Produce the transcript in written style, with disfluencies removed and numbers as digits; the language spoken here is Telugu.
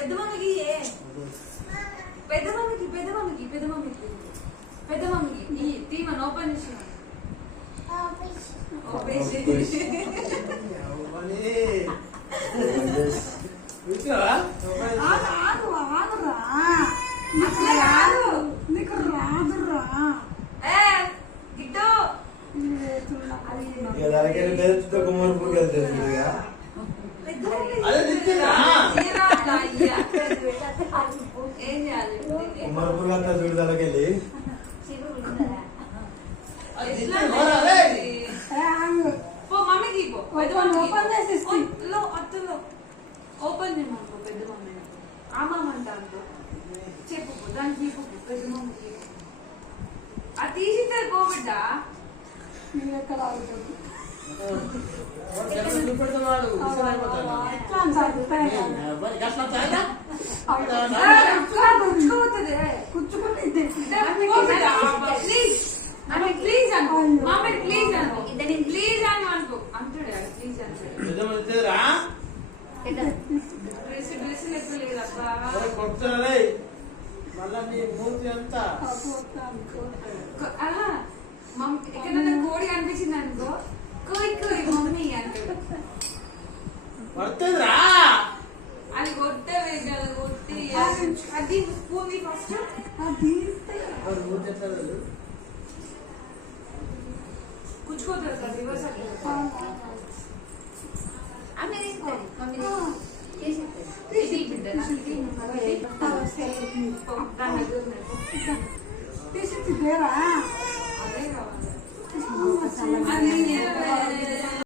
పెద్ద మమ్మీకి పెద్ద మమ్మీకి పెద్ద మమ్మీకి పెద్ద మమ్మీకి పెద్ద మమ్మీకి ఈ తీమని ఓపెన్ చేసి చూడదాకెళ్ళి మమ్మీకి ఓపెన్ చేయమనుకో పెద్ద మమ్మీ ఆమామంట అనుకో చెప్పు దానికి పెద్ద మమ్మీకి అది తీసిస్తారు కోవిడ్ ఎక్కడ ఆగుతుంది ప్లీజ్ అనుకో మమ్మీ ప్లీజ్ అనుకో ప్లీజ్ అని అనుకో అంటాడు ప్లీజ్ అంటాడు డ్రెస్ లేదబ్బా మళ్ళా నీ మూర్తి అంతా అలా ఎక్కడన్నా కోడి అనిపించింది అనుకో కోయి కోయి మమ్మీ అంటాడు పడుతుందిరా అది కొట్టే వేగాలి కొట్టి అది పూమి ఫస్ట్ కూర్చుకోతాడు కదా రివర్స్ తీసి